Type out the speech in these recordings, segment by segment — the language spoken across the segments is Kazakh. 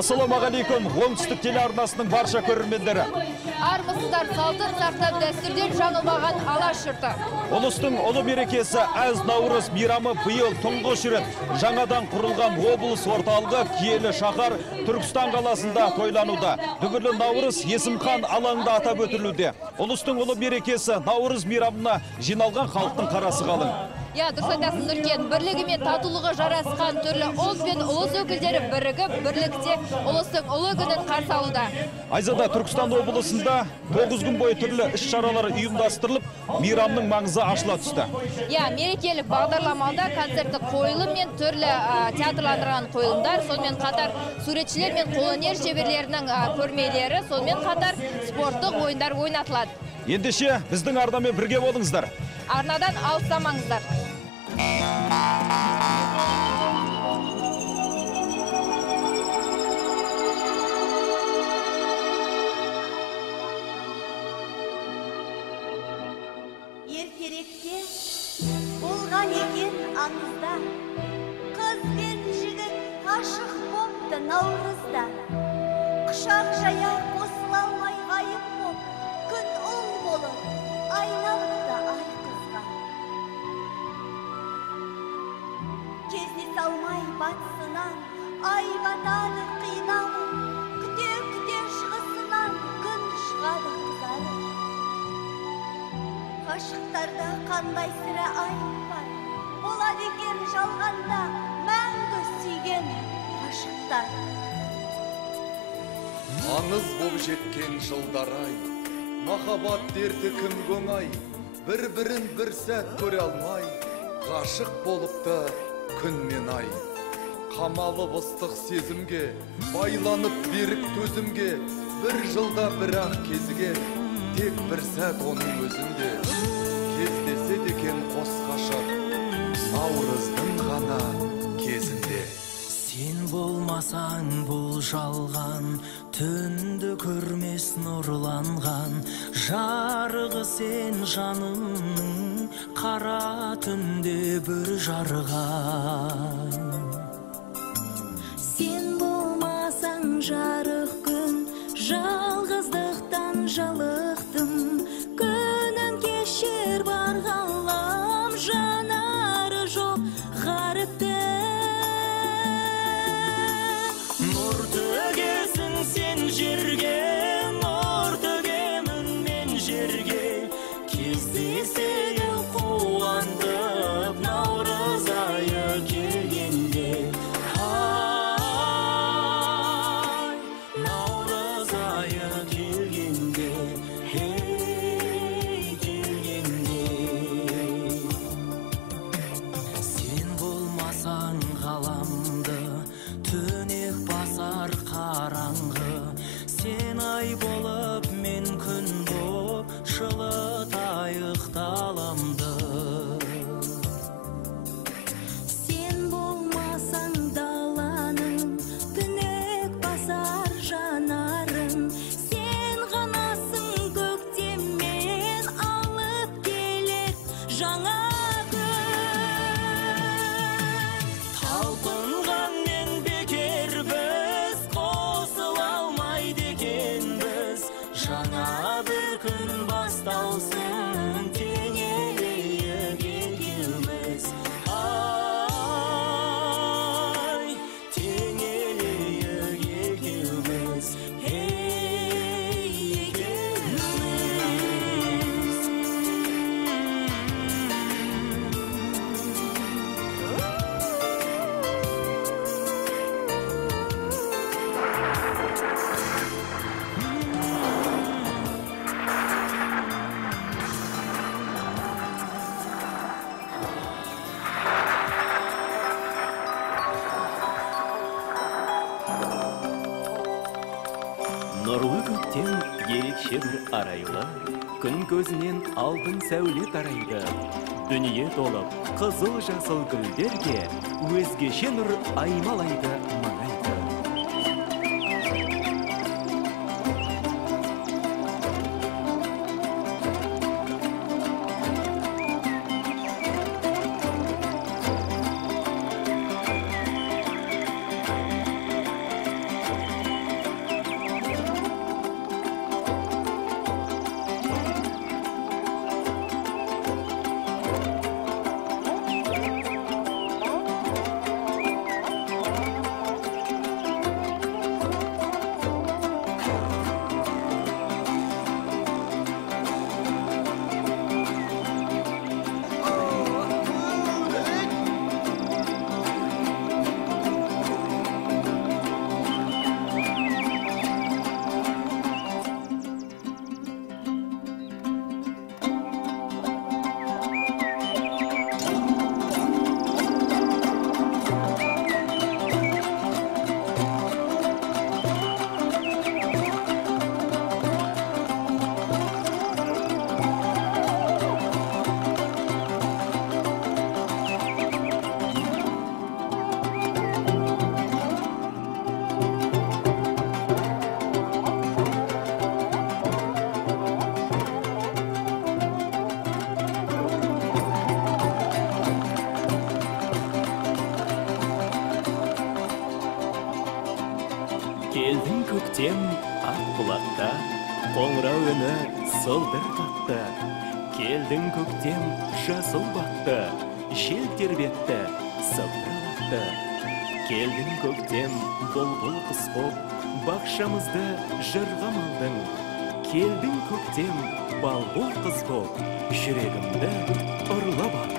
Ассалаумағалейкум, оңтүстік телеарнасының барша көрермендері. Армысыздар, салтын сақтап дәстүрден жаңылмаған Алаш жұрты. Ұлыстың ұлы мерекесі әз Наурыз мейрамы биыл тұңғыш рет жаңадан құрылған облыс орталығы киелі шаһар Түркістан қаласында тойлануда. Дүбірлі Наурыз Есімхан алаңында атап өтілуде. Ұлыстың ұлы мерекесі Наурыз мейрамына жиналған халықтың қарасы қалың. Дұрыс айтасың, Нұркен, бірлігі мен татулығы жарасқан түрлі ұлт пен ұлыс өкілдері бірігіп, бірлікте ұлыстың ұлы күнін қарсы алуда. Айзада Түркістан облысында 9 күн бойы түрлі іс-шаралар ұйымдастырылып, мейрамның маңызы ашыла түсті. Мерекелік бағдарламада концерттік қойылым мен түрлі театрландырған қойылымдар, сонымен қатар суретшілер мен қолөнер шеберлерінің көрмелері, сонымен қатар спорттық ойындар ойнатылады. Ендеше біздің арнамен бірге болыңыздар. Арнадан алыстамаңыздар. Ертеректе болған екен аңызда, қыз бен жігіт ғашық бопты Наурызда. Құшақ жая қосыла алмай ғайып боп, күн ұл болып, айналыпты ай қызға. Кездес алмай батысынан, ай батады қиналып, күте-күте шығысынан күн шығады қызарып. Ғашықтарда қандай сірә айып бар, болады екен жалғанда мәңгі сүйген ғашықтар. Аңыз боп жеткен жылдар-ай, махаббат дерті кімге оңай, бір-бірін бір сәт көре алмай, ғашық болыпты күн мен ай. Қамалып ыстық сезімге, байланып берік төзімге, бір жылда бір-ақ кезіге, тек бір сәт оның өзінде кездеседі екен қос ғашық, Наурыздың ғана кезінде. Сен болмасаң бұл жалған, түнді көрмес нұрланған, жарығы сен жанымның, қара түнде бір жарған. Сен болмасаң жарық күн, жалғыздықтан жалықтым, күнін кешер бар ғалам, жанары жоқ ғаріптің. Нұр төгесің сен жерге, нұр төгемін мен жерге, кездеседі қуандық Наурыз айы келгенде. Ай, Наурыз айы келгенде, ей келгенде. Сен болмасаң ғаламды түнек басар қараңғы, сен ай болып мен күн боп жылытайық даламды. Сен болмасаң даланың, түнек басар жанарың, сен ғанасың көктеммен алып келер жаңа Талпынғанмен бекер біз, қосыла алмайды екенбіз, жаңа бір күн басталсын, теңелейік екеуміз. Ай, теңелейік екеуміз, ей екеуміз. Нұрлы көктем ерекше бір арайлы, күн көзінен алтын сәуле тарайды. Дүние толып, қызыл жасыл гүлдерге өзгеше нұр аймалайды маңайды. Көктем ақ бұлақта, қоңырау үні сылдыр қатты. Келдің көктем жасыл бақты, жел тербетті, сылдырлатты. Келдің көктем бұлбұл құс боп, бақшамызды жырға малдың. Келдің көктем балбұл қыз боп, жүрегімді ұрлап алдың.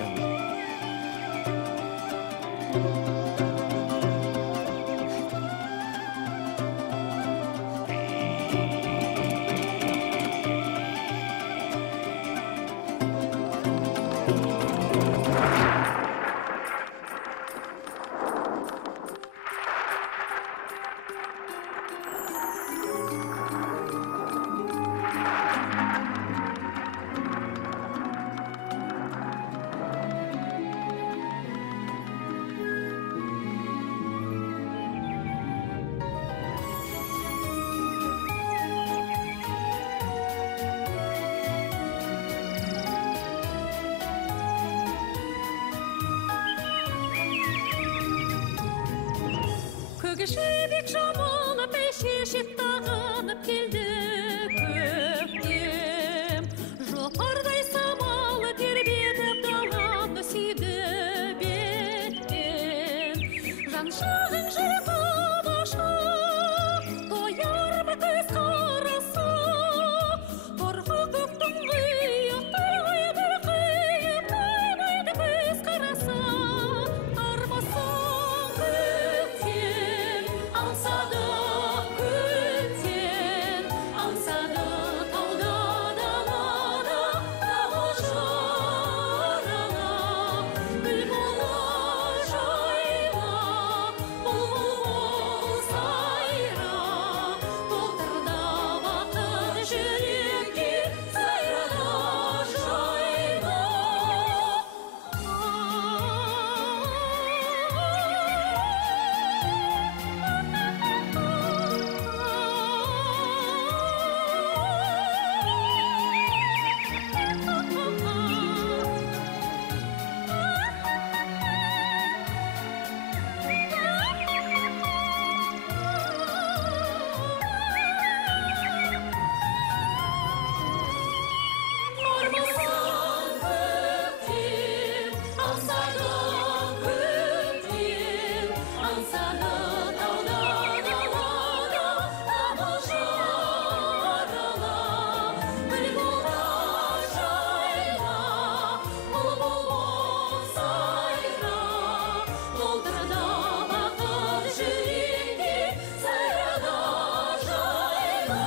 Көкшебек жамылып шешек тағынып келді көктем. Жопардай самалы тербетіп даланы сүйді беттен. Жаншығың жүргім ашық, тояр ма көз қарасы. Торға көктің ғиықтай бір қиып тоймайды көз қарасы. Армасың көктем, аңсады көктем, аңсады тауда далада, тағы жарана. Бұлбұл жайра, бұлбұл сайра, толтырда бақыт жүрекке, сайрада жайна. Армасың көктем, аңсады көктем, аңсады тауда далада, тағы жарала. Бұлбұл жайра, бұлбұл сайра, толтырда бақыт жүрекке, сайрада жайна.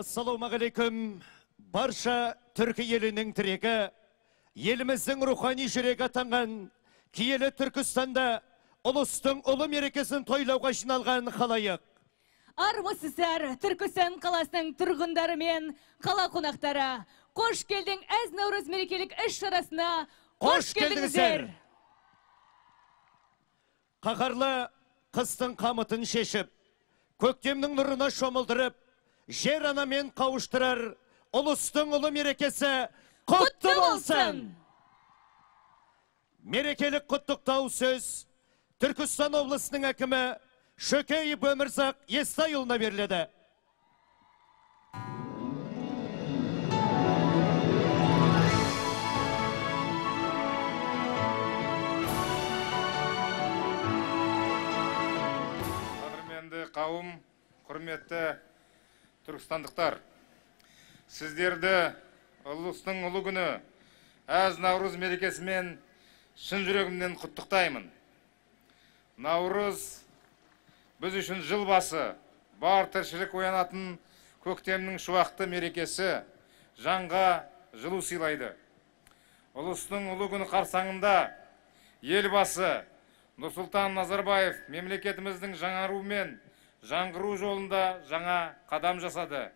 Ассалаумағалейкум. Барша түркі елінің тірегі, еліміздің рухани жүрегі атанған киелі Түркістанда ұлыстың ұлы мерекесін тойлауға жиналған халайық. Армысыздар Түркістан қаласының тұрғындары мен қала қонақтары. Қош келдің әз Наурыз мерекелік іс шарасына. Қош келдіңіздер. Қақарлы қыстың қамытын шешіп, көктемнің нұрына шомылдырып, жер анамен қауыштырар ұлыстың ұлы мерекесі құтты болсын. Мерекелік құттықтау сөз Түркістан облысының әкімі Шөкеев Өмірзақ Естайұлына беріледі. Қадірменді қауым, құрметті түркістандықтар, сіздерді ұлыстың ұлы күні әз Наурыз мерекесімен шын жүрегімнен құттықтаймын. Наурыз біз үшін жыл басы, бар тіршілік оянатын көктемнің шуақты мерекесі, жанға жылу сыйлайды. Ұлыстың ұлы күні қарсаңында елбасы Нұрсұлтан Назарбаев мемлекетіміздің жаңару мен жаңғыру жолында жаңа қадам жасады.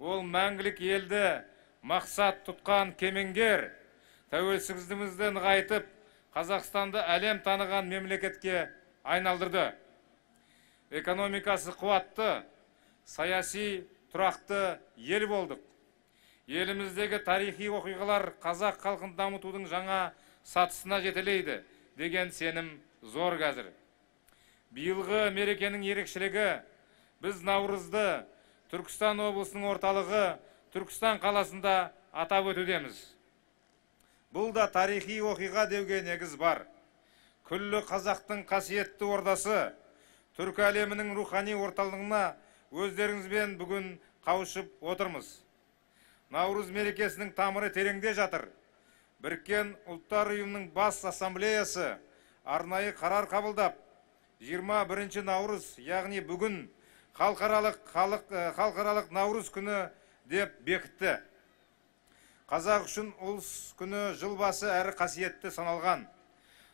Ол мәңгілік елді мақсат тұтқан кемеңгер, тәуелсіздігімізді нығайтып, Қазақстанды әлем таныған мемлекетке айналдырды. Экономикасы қуатты, саяси тұрақты ел болдық. Еліміздегі тарихи оқиғалар қазақ халқын дамытудың жаңа сатысына жетелейді деген сенім зор қазір. Биылғы мерекенің ерекшелігі біз Наурызды Түркістан облысының орталығы Түркістан қаласында атап өтудеміз. Бұл да тарихи оқиға деуге негіз бар. Күллі қазақтың қасиетті ордасы түркі әлемінің рухани орталығына өздеріңізбен бүгін қауышып отырмыз. Наурыз мерекесінің тамыры тереңде жатыр. Біріккен ұлттар ұйымының бас ассамблеясы арнайы қарар қабылдап, 21 наурыз, яғни бүгін халықаралық наурыз күні деп бекітті. Қазақ үшін ұлыс күні жыл басы әрі қасиетті саналған.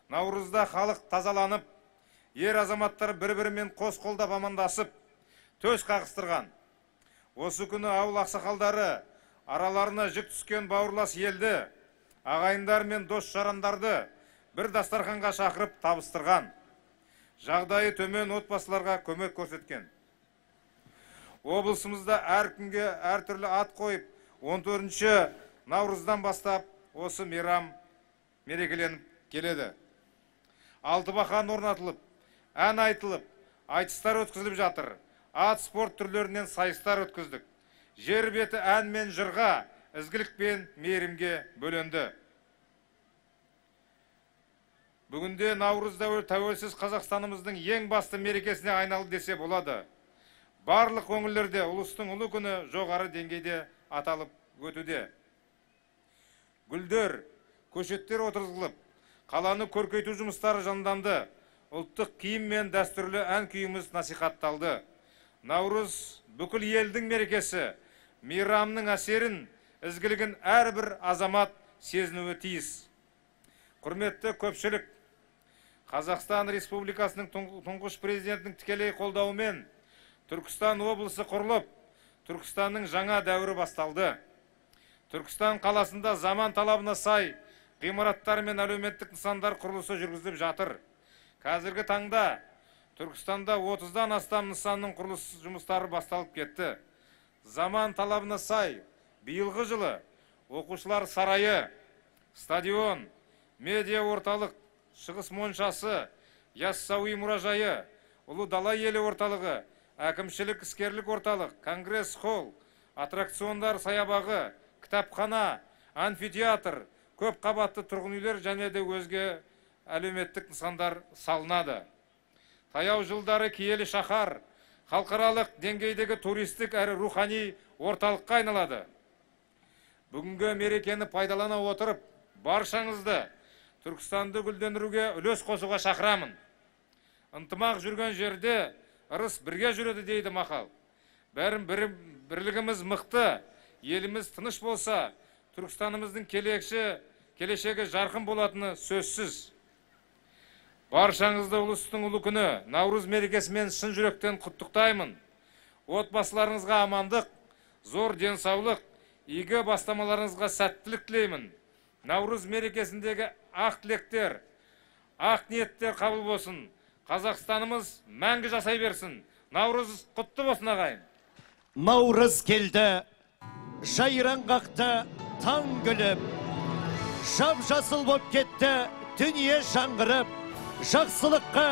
Наурызда халық тазаланып, ер азаматтар бір-бірімен қос қолдап амандасып, төс қағыстырған. Осы күні ауыл ақсақалдары араларына жүк түскен бауырлас елді, ағайындар мен дос жарандарды бір дастарханға шақырып табыстырған. Жағдайы төмен отбасыларға көмек көрсеткен. Облысымызда әр күнге әртүрлі ат қойып, 14 наурыздан бастап осы мейрам мерекеленіп келеді. Алтыбақан орнатылып, ән айтылып, айтыстар өткізіліп жатыр. Ат спорт түрлерінен сайыстар өткіздік. Жер беті ән мен жырға, ізгілік пен мейірімге бөленді. Бүгінде Наурызда тәуелсіз Қазақстанымыздың ең басты мерекесіне айналды десе болады. Барлық өңірлерде ұлыстың ұлы күні жоғары деңгейде аталып өтуде. Гүлдер, көшеттер отырғызылып, қаланы көркейту жұмыстары жанданды. Ұлттық киім мен дәстүрлі ән күйіміз насихатталды. Наурыз бүкіл елдің мерекесі, мейрамның әсерін, ізгілігін әрбір азамат сезінуі тиіс. Құрметті көпшілік, Қазақстан Республикасының тұңғыш президентінің тікелей қолдауымен Түркістан облысы құрылып, Түркістанның жаңа дәуірі басталды. Түркістан қаласында заман талабына сай ғимараттар мен әлеуметтік нысандар құрылысы жүргізіліп жатыр. Қазіргі таңда Түркістанда 30-дан астам нысанның құрылыс жұмыстары басталып кетті. Заман талабына сай биылғы жылы оқушылар сарайы, стадион, медиа орталық, Шығыс моншасы, Яссауи мұражайы, Ұлы дала елі орталығы, әкімшілік іскерлік орталық, конгресс холл, аттракциондар саябағы, кітапхана, амфитеатр, көп қабатты тұрғын үйлер және де өзге әлеуметтік нысандар салынады. Таяу жылдары киелі шаһар халықаралық деңгейдегі туристік әрі рухани орталыққа айналады. Бүгінгі мерекені пайдалана отырып, баршаңызды Түркістанды гүлдендіруге үлес қосуға шақырамын. Ынтымақ жүрген жерде ырыс бірге жүреді дейді мақал. Бірлігіміз мықты, еліміз тыныш болса, Түркістанымыздың келешегі жарқын болатыны сөзсіз. Баршаңызды ұлыстың ұлы күні Наурыз мерекесімен шын жүректен құттықтаймын. Отбасыларыңызға амандық, зор денсаулық, игі бастамаларыңызға сәттілік тілеймін. Наурыз мерекесіндегі ақ тілектер, ақ ниеттер қабыл болсын. Қазақстанымыз мәңгі жасай берсін. Наурыз құтты болсын ағайын. Наурыз келді, жайран қақты таң күліп, жап-жасыл боп кетті дүние жаңғырып, жақсылыққа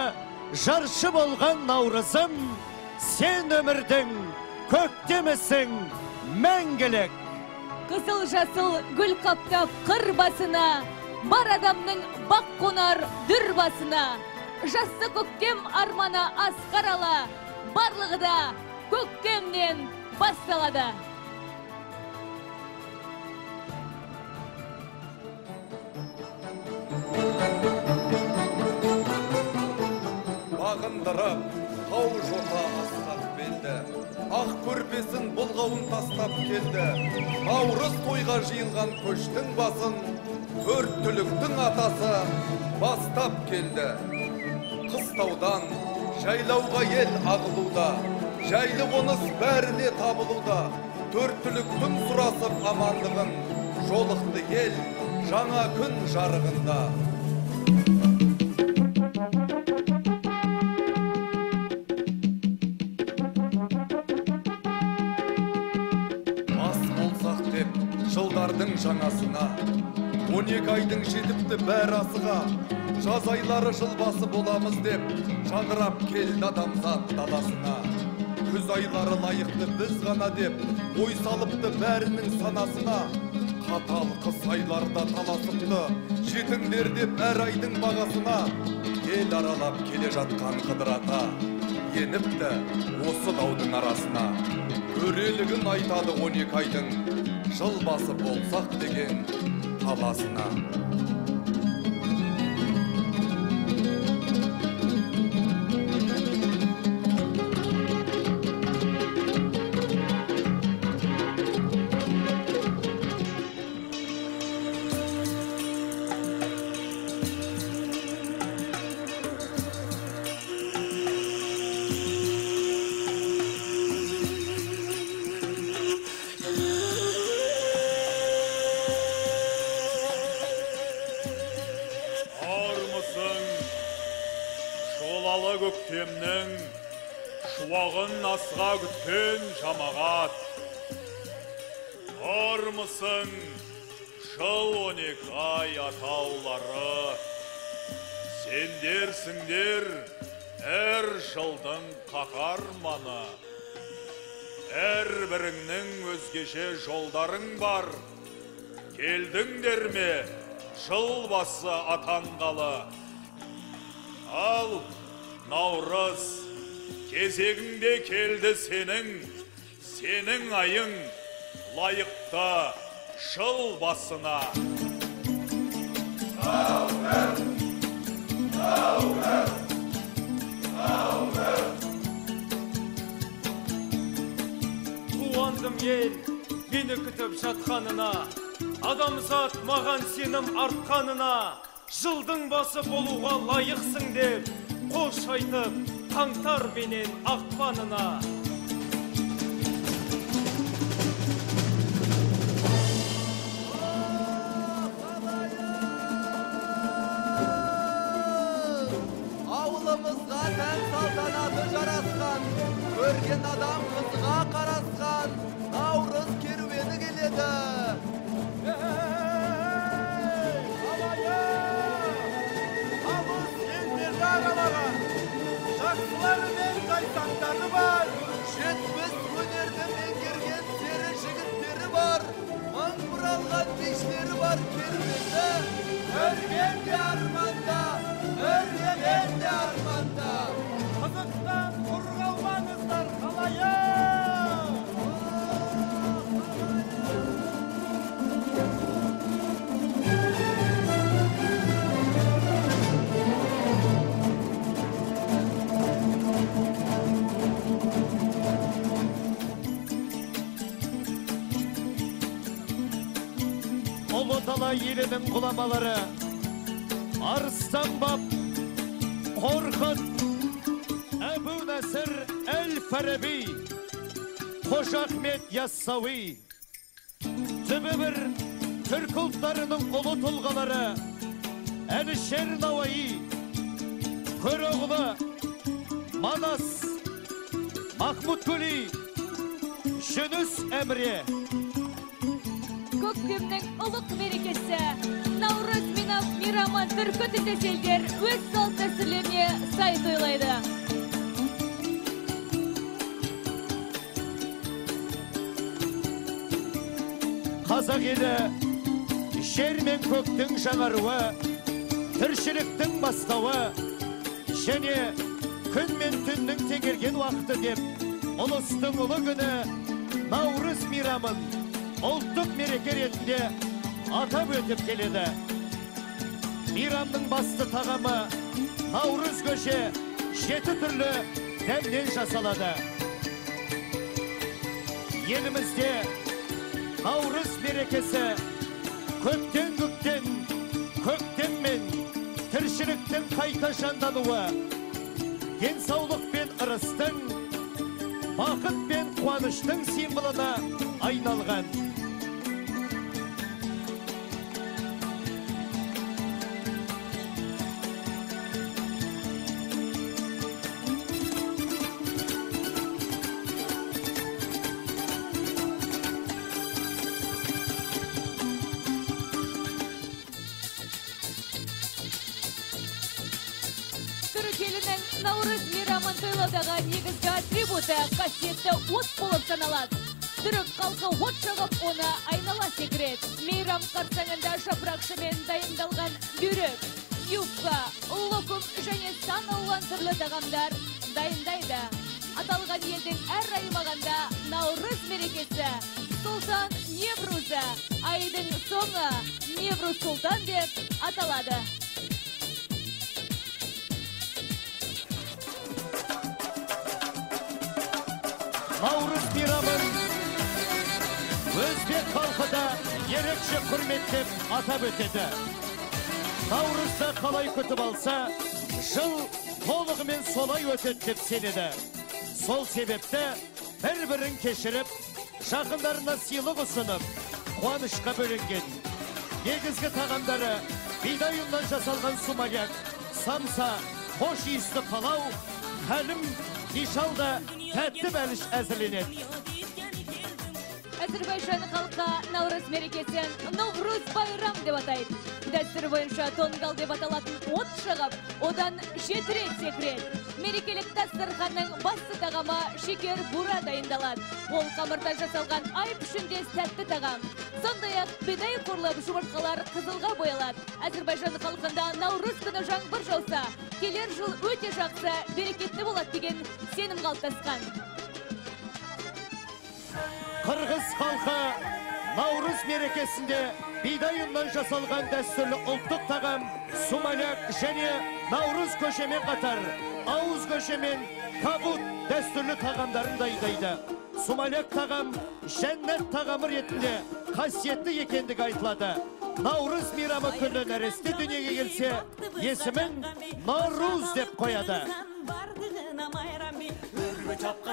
жаршы болған наурызым, сен өмірдің көктемісің мәңгілік. Қызыл жасыл гүл қаптап қыр басына, бар адамның бақ қонар дүр басына. Жасты көктем армана асқарала, барлығы да көктемнен басталады. Бағындырып, тау жота асқақ белді, ақ көрпесін бұлғауын тастап келді. Наурыз тойға жиылған көштің басын, төрт түліктің атасы бастап келді. Қыстаудан жайлауға ел ағылуда, жайлы қоныс бәріне табылуда. Төрт түліктің сұрасып амандығын, жолықты ел жаңа күн жарығында. жылдардың жаңасына. 12 айдың жетіпті бәр асыға, жаз айлары жыл басы боламыз деп, жаңырап келді адамзат даласына. Күз айлары лайықты біз ғана деп, ой салыпты бәрінің санасына. Қатал қыс айларда таласыпты, жетіңдер деп әр айдың бағасына. Ел аралап келе жатқан қыдырата, еніпті осы даудың арасына. Өрелігін айтады 12 айдың, жыл басы болсақ деген таласына. Көктемнің шуағын асыға күткен жамағат. Бармысың жыл 12 ай атаулары. Сендерсіңдер әр жылдың қаһарманы. Әр біріңнің өзгеше жолдарың бар. Келдіңдер ме жыл басы атанғалы. Ал Наурыз, кезегіңде келді сенің айың лайықты жыл басына. Қуандым ел, мені күтіп жатқанына, адамзат маған сенім артқанына, жылдың басы болуға лайықсың деп, қош айтып, қаңтар менен ақпанына. Ауылымызға тән салтанаты жарасқан, көрген адам қызға қарасқан, наурыз керуені келеді. Жақсылары мен қайсаңдары бар, жетпіс өнерді меңгерген сері жігіттері бар, мың бұралған бейшілері бар керуенді, өргенде арманда, өргенде арманда. Қызықтан құр қалмаңыздар қалайы! Дала елінің ғұламалары Арыстан баб, Қорқыт, Әбу Насыр Әл-Фараби, Қожа Ахмет Яссауи, түбі бір түркі ұлттарының ұлы тұлғалары Әлішер Науаи, Көроғлы, Манас, Махмуд Гүли, Жүніс Әміре. Көктемнің ұлық мерекесі, Наурыз мейрамы түркі тілдес елдер өз салт дәстүрлеріне сай тойлайды. Қазақ елі жер мен көктің жаңаруы, тіршіліктің бастауы және күн мен түннің теңелген уақыты деп, ұлыстың ұлы күні Наурыз мейрамын ұлттық мереке ретінде атап өтіп келеді. Мейрамның басты тағамы Наурыз көше 7 түрлі дәмнен жасалады. Елімізде Наурыз мерекесі көптен көктеммен тіршіліктің қайта жандануы, денсаулық пен ырыстың, бақыт пен қуаныштың символына айналған. елінің Наурыз мейрамын тойлаудағы негізгі атрибуты қасиетті от болып саналады. Түрік халқы от жағып, оны айнала секіреді. Мейрам қарсаңында жапырақшымен дайындалған бүйрек, юбка, локум және сан алуан түрлі тағамдар дайындайды. Аталған елдің әр аймағында Наурыз мерекесі Сұлтан Неврузы, айдың соңы Невруз Сұлтан деп аталады. Наурыз мейрамын өзбек халқы да ерекше құрметтеп атап өтеді. Наурызды қалай күтіп алса, жыл толығымен солай өтеді деп сенеді. Сол себепті бір-бірін кешіріп, жақындарына сыйлық ұсынып, қуанышқа бөленген. Негізгі тағамдары бидай ұнынан жасалған сумаяк, самса, хош иісті палау, хәлім, нишалда тәтті бәліш әзірленеді. Әзірбайжан халқы Наурыз мерекесін Новруз байрам деп атайды. Дәстүр бойынша тонгал деп аталатын от шығып, одан 7 рет секіреді. Мерекелік дастарханның басты тағамы шекер бура дайындалады. Ол қамырдан жасалған ай пішіндес тәтті тағам. Сондай-ақ бидай қуырылып, жұмыртқалар қызылға боялады. Әзірбайжан халқында Наурыз күні жаңбыр жауса, келер жыл өте жақсы, берекетті болады деген сенім қалыптасқан. Қырғыз халқы Наурыз мерекесінде бидай ұнынан жасалған дәстүрлі ұлттық тағам сумаляк және Наурыз көшемен қатар ауыз көшемен кабут дәстүрлі тағамдарын дайындайды. Сумаляк тағам жәннат тағамы ретінде қасиетті екендігі айтылады. Наурыз мейрамы күні нәресте дүниеге келсе, есімін Наруз деп қояды.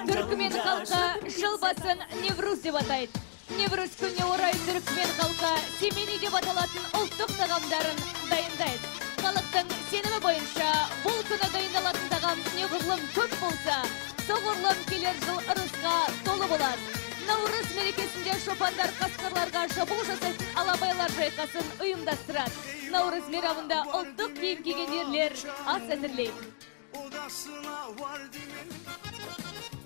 Түркмен халқы жыл басын Невруз деп атайды. Невруз күніне орай Түркмен халқы семени деп аталатын ұлттық тағамдарын дайындайды. Халықтың сенімі бойынша бұл күні дайындалатын тағам неғұрлым көп болса, соғұрлым келер жыл ырысқа толы болады. Наурыз мерекесінде шопандар қасқырларға шабуыл жасайтын алабайлар жайқасын ұйымдастырады. Наурыз мейрамында ұлттық киім киген ерлер ас әзірлейді.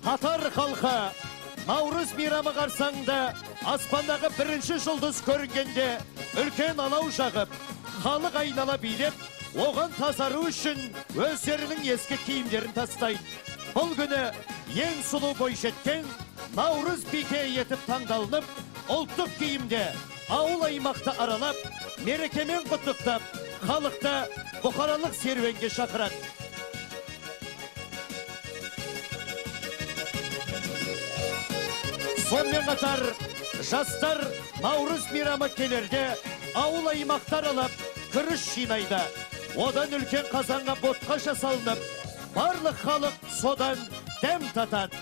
Татар халқы Наурыз мейрамы қарсаңында аспандағы бірінші жұлдыз көрінгенде үлкен алау жағып, халық айнала билеп, оған тазару үшін өздерінің ескі киімдерін тастайды. Бұл күні ең сұлу бойжеткен Наурыз бике етіп таңдалынып, ұлттық киімде ауыл аймақты аралап, мерекемен құттықтап, халықты бұқаралық серуенге шақырады. Сонымен қатар жастар Наурыз мейрамы келерде ауыл аймақтар алып күріш жинайды. Одан үлкен қазанға ботқаша салынып, барлық халық содан дәм татады.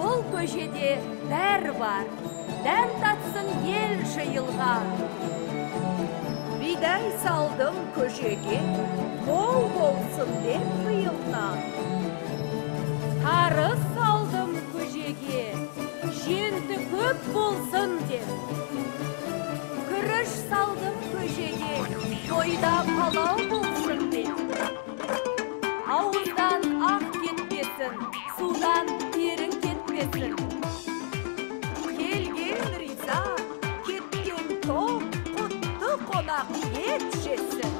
Бұл көжеде бәр бар, дәм татсын ел жиылға. Бидай салдым көжеге, мол болсын деп бұйылған. Қарыс салдым көжеге, жерді көп болсын деп. Күріш салдым көжеге, тойда палау болсын деп. Ауыздан ақ кетпесін, судан терің кетпесін. Келген риза, кеткен тоқ, құтты қонақ ет жесін.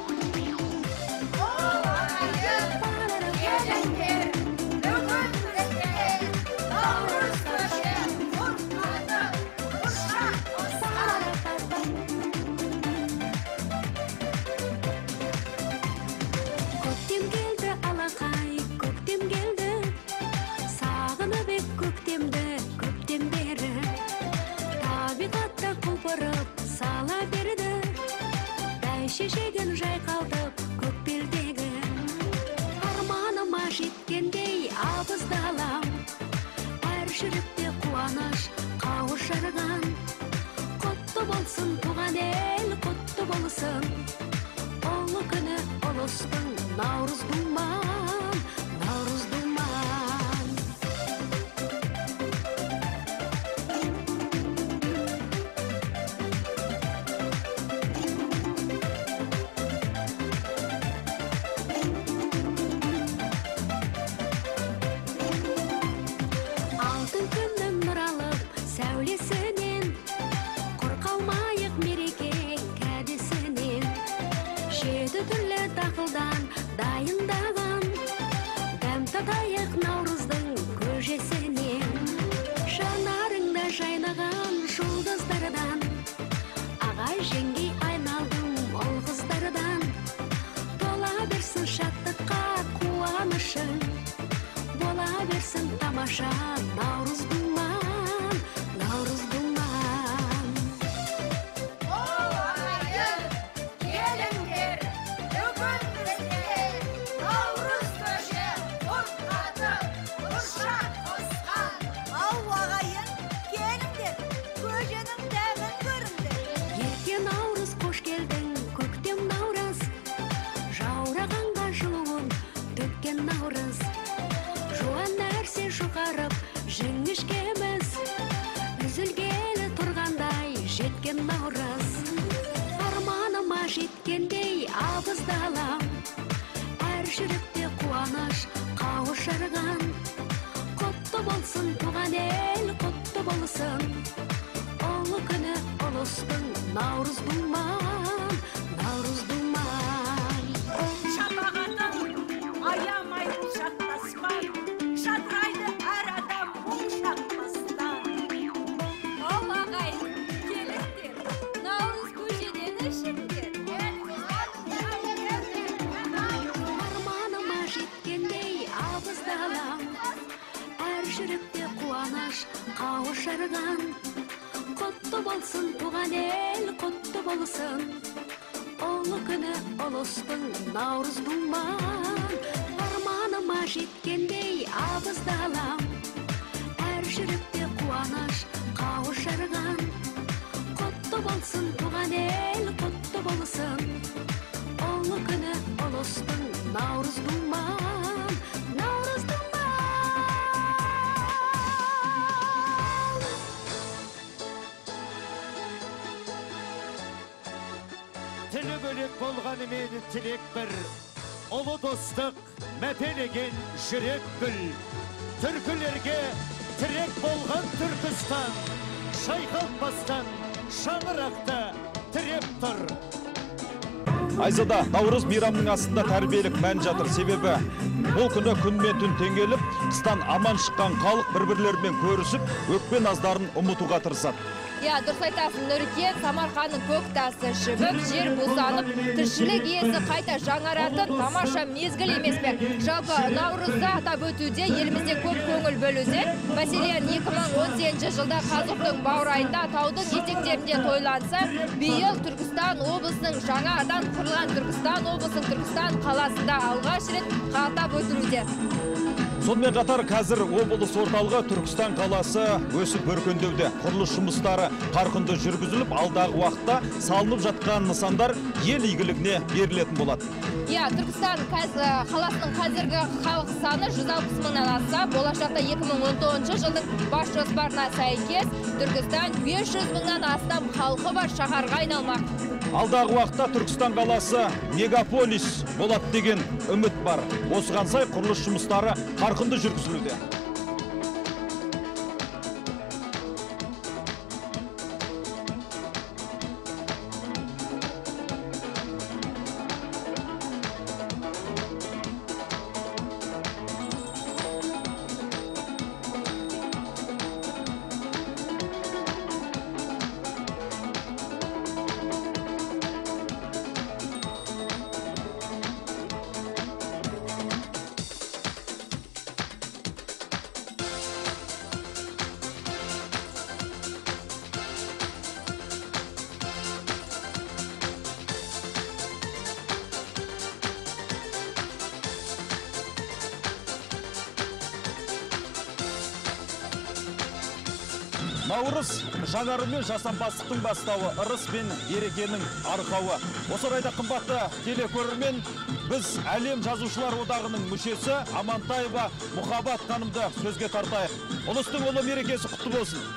Көктем келді алақай, көктем келді, сағынып ек көктемді көптен бері. Табиғатта құлпырып сала берді, бәйшешегін жайқалтып көк белдегі. Арманыма жеткендей абызды алам, әр жүректе қуаныш қауышырған. Құтты болсын туған ел, құтты болсын, ұлы күні Nauruz duman, Nauruz duman. Алтын күннің нұр алып сәулесінен, құр қалмайық мереке кәдесінен. Жеті түрлі дақылдан дайындаған, дәм татайық наурыздың көжесінен. Жанарыңда жайнаған жұлдыздардан, ағай жеңгей айналдым ол қыздардан. Тола берсін шаттыққа қуанышың, бола берсін тамаша наурыз думан, наурыз думан. Ол ағайын, келіңдер, бүгін бізде наурыз көже құртқатып, ұршақ қосқан. Ау ағайын, келіңдер, көженің дәмін көріңдер. Ерке наурыз қош келдің, көктем наурыз, жаурағанға жылуын төккен наурыз. Жуан нәрсе жұқарып жіңішкеміз, үзілгелі тұрғандай жеткен наурыз. Арманыма жеткендей абыздалам, әр жүректе қуаныш қауышарған. Құтты болсын туған ел, құтты болсын, ұлы күні ұлыстың наурыз думан, наурыз думан. Шапағатым аямайды шаттаспай, шатырайды әр адам бұл шақпастан. Ал ағай, келіңдер, наурыз көжеден ішіңдер. Арманыма жеткендей абыздалам, әр жүректе қуаныш қауышарған. Құтты болсын туған ел, құтты болсын, ұлы күні ұлыстың наурыз думан. Арманыма жеткендей абыздалам, әр жүректе қуаныш қауышарған. Құтты болсын туған ел, құтты болсын, ұлы күні ұлыстың наурыз думан, наурыз думан. Тілі бөлек болғанымен тілек бір, ұлы достық мәпелеген жүрек гүл. Түркілерге тірек болған Түркістан, шайқалтпастан шаңырақта тіреп тұр. Айзада наурыз мейрамының астында тәрбиелік мән жатыр. Себебі бұл күні күн мен түн теңеліп, қыстан аман шыққан халық бір-бірлерімен көрісіп, өкпе наздарын ұмытуға тырысады. Я, дұрыс айтасың, Нұркен, Самарқанның көк тасы шыбып, жер бусанып, тіршілік иесі қайта жаңаратын тамаша мезгіл емес пе? Жалпы наурызда атап өтуде елімізде көп көңіл бөлуде. Мәселен, 2018 жылда Қазықтың баурайында таудың етектерінде тойланса, биыл Түркістан облысының жаңадан құрылған Түркістан облысының Түркістан қаласында алғаш рет атап өтілуде. Сонымен қатар қазір облыс орталығы Түркістан қаласы өсіп өркендеуде. Құрылыс жұмыстары қарқынды жүргізіліп, алдағы уақытта салынып жатқан нысандар ел игілігіне берілетін болады. Түркістан қаласының қазіргі халық саны 160 мыңнан асса, болашақта 2019 жылдың бас жоспарына сәйкес Түркістан 500 мыңнан астам халқы бар шаһарға айналмақ. Алдағы уақытта Түркістан қаласы мегаполис болады деген үміт бар. Осыған сай құрылыс жұмыстары қарқынды жүргізілуде. Наурыз жаңару мен жасампаздықтың бастауы, ырыс пен берекенің арқауы. Осы орайда қымбатты телекөрермен, біз әлем жазушылар одағының мүшесі Амантаева Мұхаббат ханымды сөзге тартайық. Ұлыстың ұлы мерекесі құтты болсын.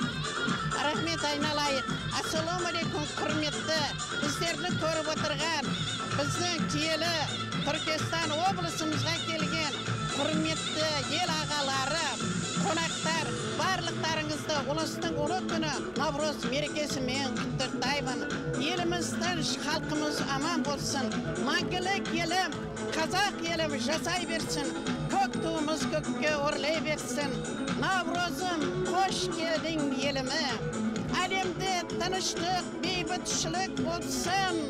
Рахмет айналайық. Ассалаумағалейкум, құрметті біздерді көріп отырған біздің киелі Түркістан облысымызға келген құрметті ел ағалары, қонақтар, барлықтарыңызды ұлыстың ұлы күні Наурыз мерекесімен құттықтаймын. Еліміз тыныш, халқымыз аман болсын. Мәңгілік елім, қазақ елім жасай берсін. Көк туымыз көкке өрлей берсін. Наурызым, қош келдің еліме. Әлемде тыныштық, бейбітшілік болсын.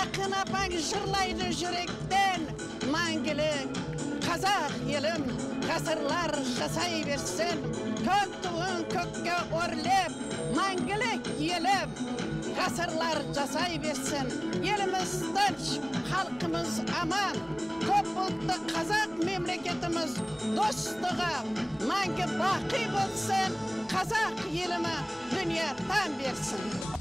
Ақын апаң жырлайды жүректен. Мәңгілік қазақ елім, ғасырлар жасай берсін. Көк туын көкке өрлеп, мәңгілік елім, ғасырлар жасай берсін. Еліміз тыныш, халқымыз аман. Көп ұлтты қазақ мемлекетіміз достығы мәңгі бақи болсын. Қазақ елімі дүние тән берсін.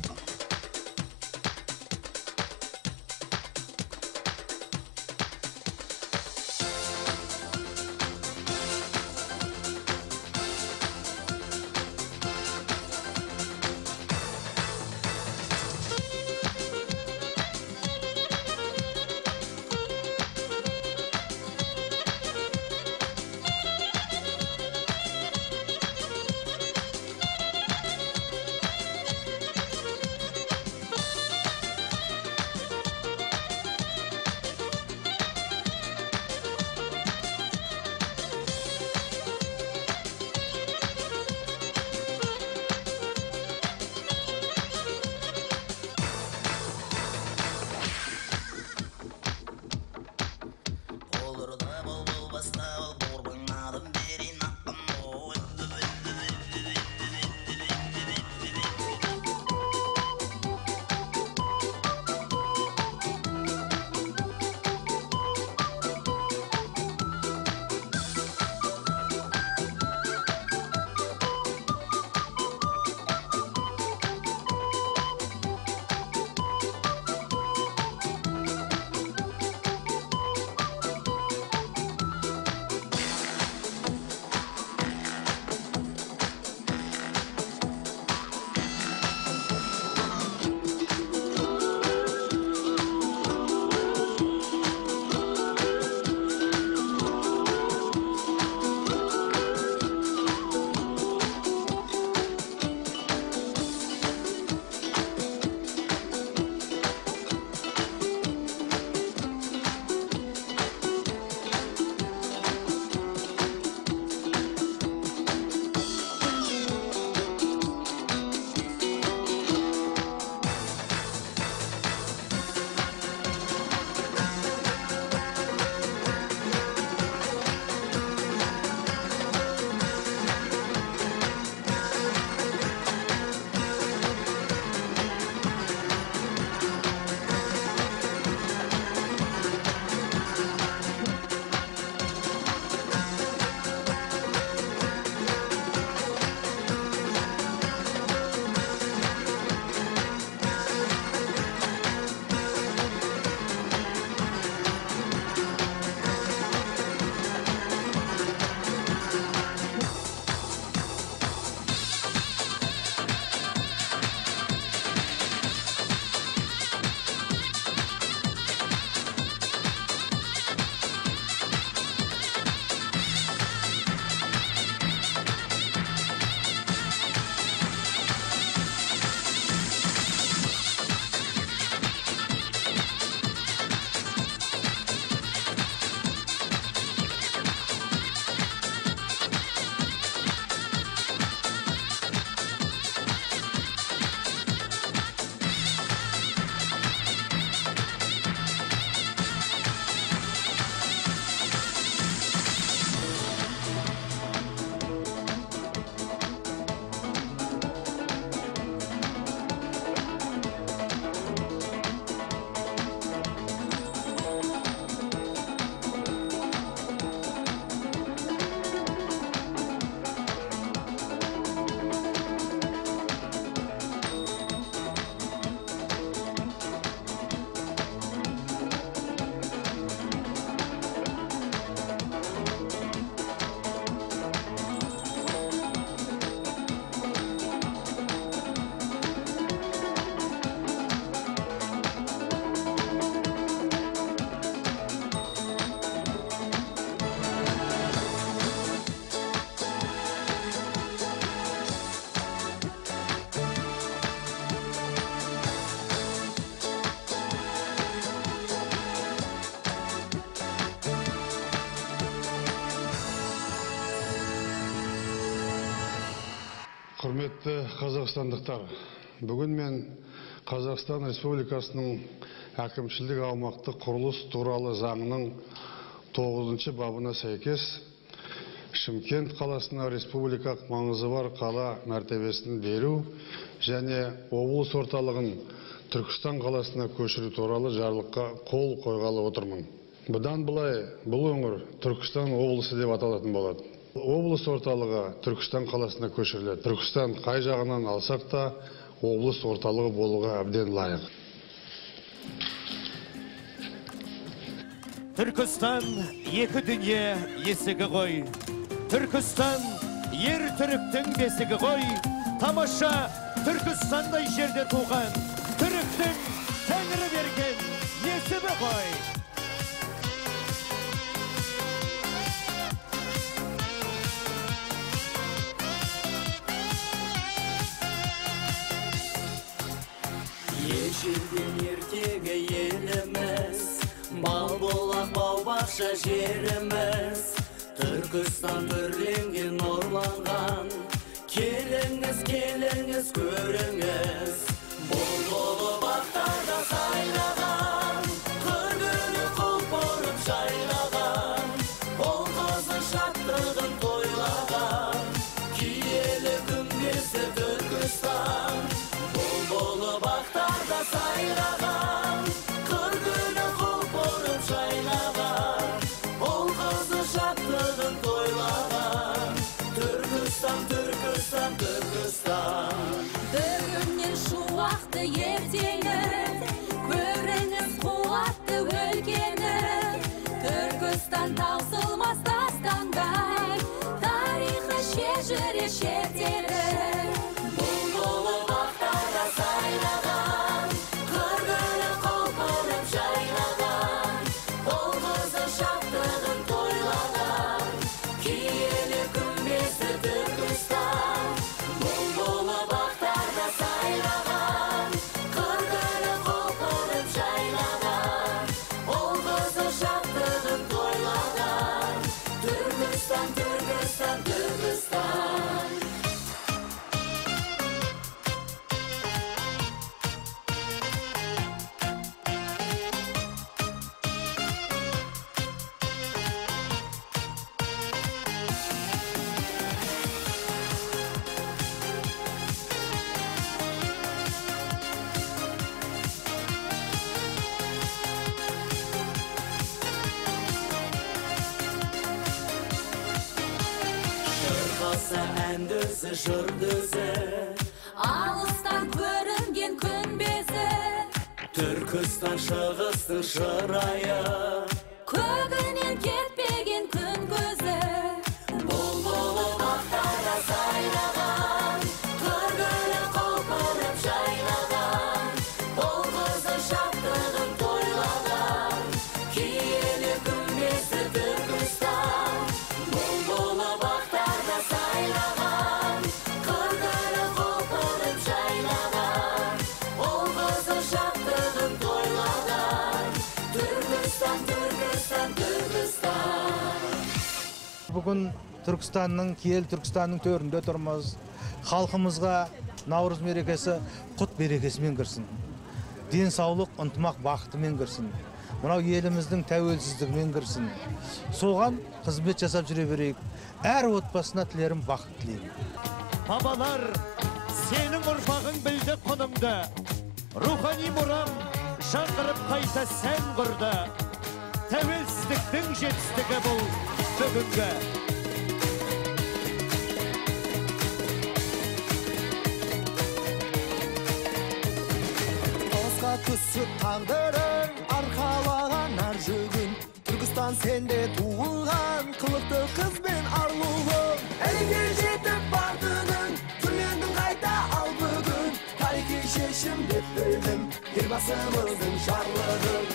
Құрметті қазақстандықтар, бүгін мен Қазақстан Республикасының әкімшілік аумақтық құрылыс туралы заңының 9 бабына сәйкес Шымкент қаласына республикалық маңызы бар қала мәртебесін беру және облыс орталығын Түркістан қаласына көшіру туралы жарлыққа қол қойғалы отырмын. Бұдан былай бұл өңір Түркістан облысы деп аталатын болады. Облыс орталығы Түркістан қаласына көшіріледі. Түркістан қай жағынан алсақ та облыс орталығы болуға әбден лайық. Түркістан екі дүние есігі ғой. Түркістан ер түріктің бесігі ғой. Тамаша Түркістандай жерде туған түріктің тәңірі берген несібі ғой. Ежелден ертегі еліміз, мал болақ бау-бақша жеріміз, Түркістан түрленген нұрланған, келіңіз, келіңіз, көріңіз, бұл бақтарда сайраған, көргіні құлпырып жайнаған, ол қызы шаттығын тойлаған, киелі күмбезі Түркістан, бұл бақтарда сайраған, көргіні құлпырып жайнаған, ол қызы шаттығын тойлаған, Түркістан, Түркістан, Түркістан. Бүгіннен шуақты ертеңі, көріңіз қуатты өлкені, Түркістан таусылмас дастандай, тарихы шежіре шертеді. Бұл бақтарда сайраған, көргіні құлпырып жайнаған, ол қызы шаттығын тойлаған, киелі күмбезі Түркістан. Бұл бақтарда сайраған, көргіні құлпырып жайнаған, ол қызы шаттығын тойлаған, Түркістан, Түркістан, Түркістан. Шырқаса әндізі, жырдізі, Алыстан көрінген күнбезі, Түркістан шығыстың шырайы, көгінен кетпеген күн көзі. Бұл бақтарда сайраған, көргіні құлпырып жайнаған, ол қызы шаттығын тойлаған, киелі күмбезі Түркістан. Бұл бақтарда сайраған, көргіні құлпырып жайнаған, ол қызы шаттығын тойлаған, Түркістан, Түркістан, Түркістан. Бүгін Түркістанның, киелі Түркістанның төрінде тұрмыз. Халқымызға Наурыз мерекесі құт берекесімен кірсін. Денсаулық, ынтымақ, бақытымен кірсін. Мынау еліміздің тәуелсіздігімен кірсін. Соған қызмет жасап жүре берейік. Әр отбасына тілерім бақыт тілеймін. Бабалар, сенің ұрпағың білді құныңды, рухани мұрам жаңғырып қайта сән құрды. Тәуелсіздіктің жетістігі бұл бүгінгі. Тосқа түсіп тағдырың арқалаған ар жүгін, Түркістан сенде туылған қылықты қыз бен арлуың. Әлге жетіп бардығың, түрлендің қайта ал бүгін, тарихи шешім деп білдім елбасымыздың жарлығын.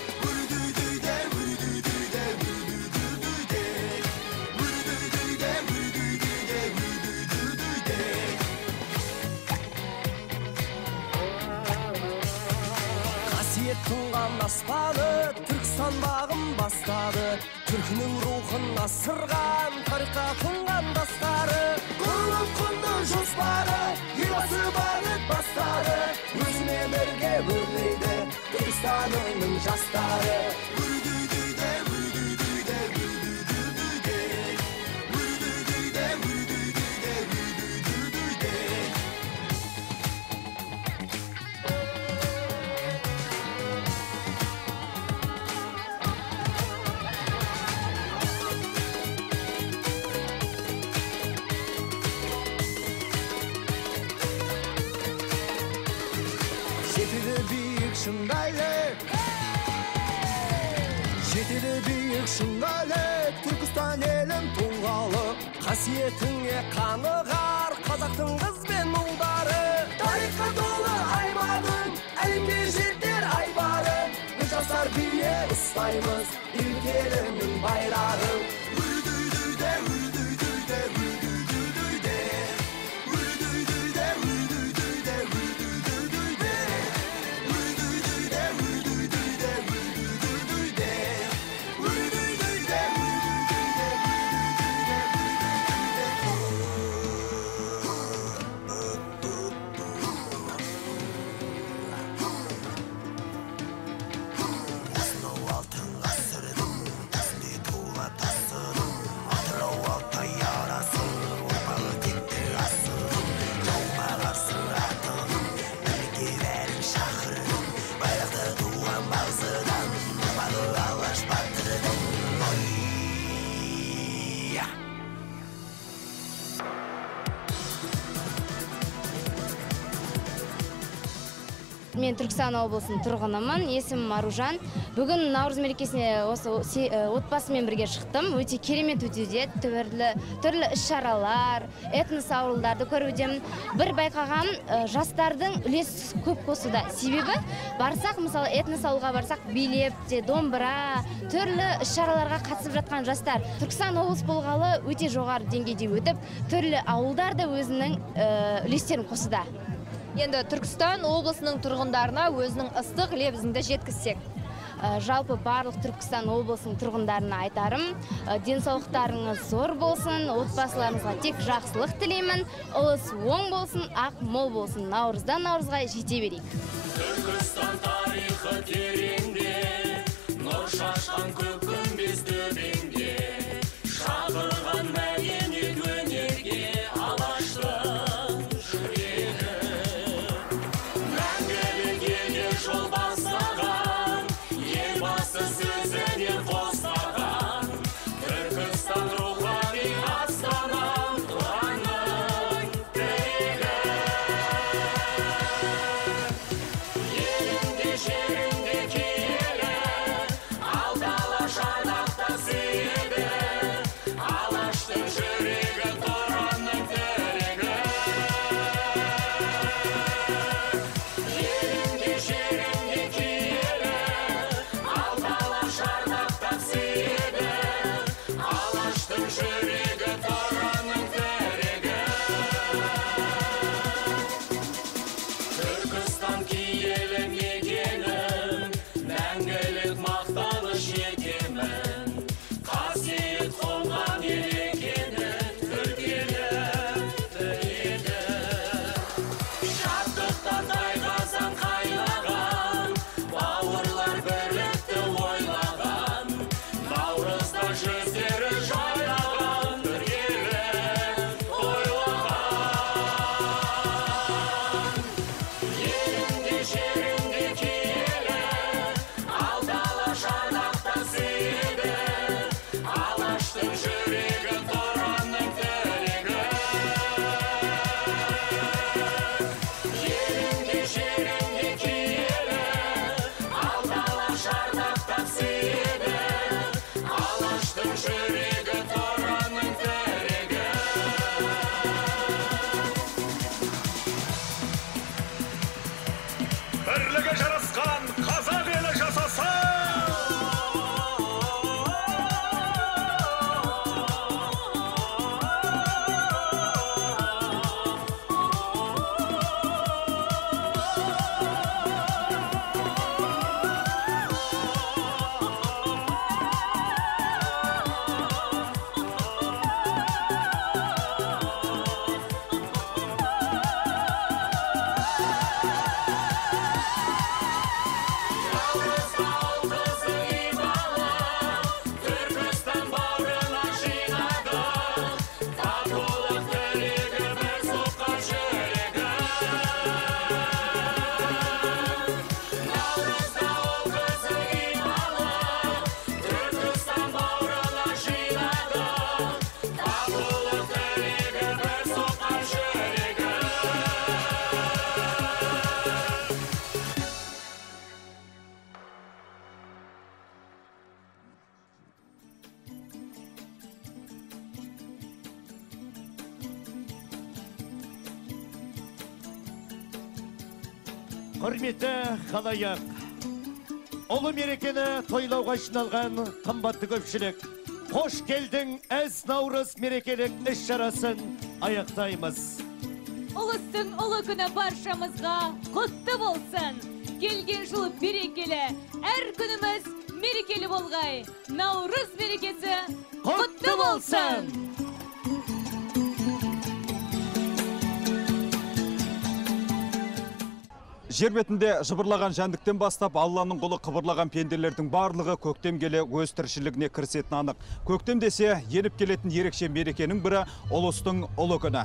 Тұнған аспаны Түркістан бағын бастады, түркінің рухын асырған тарихқа тұнған дастары. Құрылып құнды жоспары, елбасы бағыт бастары, өзімен бірге өрлейді Түркістанның жастары. Жетілі биік шыңдайлы, жетілі биік шыңдайлы, Түркістан елім тұлғалы, қасиетіңе қанығар қазақтың қыз бен ұлдары. Тарихқа толы аймағың, әлемге жетер айбары, біз жастар бие ұстаймыз өлкенің байрағын. Мен Түркістан облысының тұрғынымын, есімім Аружан. Бүгін Наурыз мерекесіне осы отбасымен бірге шықтым. Өте керемет өтуде, түрлі іс-шаралар, этнос ауылдарды көрудемін. Бір байқаған жастардың үлес көп қосуда. Себебі барсақ, мысалы этнос ауылға барсақ, билеп, домбыра, түрлі іс-шараларға қатысып жатқан жастар. Түркістан облыс болғалы өте жоғары деңгейде өтіп, түрлі ауылдар да өзінің үлестерін қосуда. Енді Түркістан облысының тұрғындарына өзінің ыстық лебізіңді жеткізсек. Жалпы барлық Түркістан облысының тұрғындарына айтарым, денсаулықтарыңыз зор болсын, отбасыларыңызға тек жақсылық тілеймін, ұлыс оң болсын, ақ мол болсын, наурыздан наурызға жете берейік. Түркістан тарихы тереңде, нұр шашқан көк күмбез төбеңде, шақырған мәдениет өнерге алаштың жүрегі. Мәңгілік елге жол бастаған, елбасы сөзіне қостаған, Түркістан рухани астанам тұранның тірегі. Елінде жерінде киелі, алдала Құрметті халайық, ұлы мерекені тойлауға жиналған қымбатты көпшілік, қош келдің әз Наурыз мерекелік іс-шарасын аяқтаймыз. Ұлыстың ұлы күні баршамызға құтты болсын. Келген жыл берекелі, әр күніміз мерекелі болғай. Наурыз мерекесі құтты болсын. Жер бетінде жыбырлаған жәндіктен бастап Алланың құлы қыбырлаған пенделердің барлығы көктем келе өз тіршілігіне кірісетін анық. Көктем десе, еніп келетін ерекше мерекенің бірі ұлыстың ұлы күні.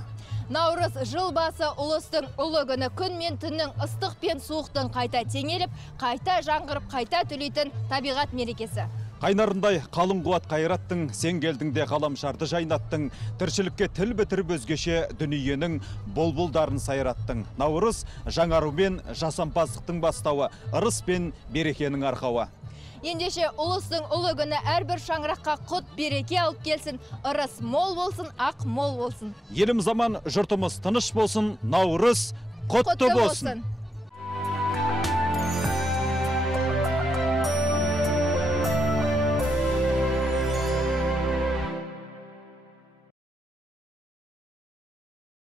Наурыз жыл басы ұлыстың ұлы күні, күн мен түннің ыстық пен суықтың қайта теңеліп, қайта жаңғырып, қайта түлейтін табиғат мерекесі. Қайнарындай қалың қуат қайраттың, сен келдің де ғаламшарды жайнаттың, тіршілікке тіл бітіріп өзгеше дүниенің бұлбұлдарын сайраттың. Наурыз жаңару мен жасампаздықтың бастауы, ырыс пен берекенің арқауы. Ендеше ұлыстың ұлы күні әрбір шаңыраққа құт береке алып келсін, ырыс мол болсын, ақ мол болсын. Елім заман жұртымыз тыныш болсын, Наурыз құтты болсын.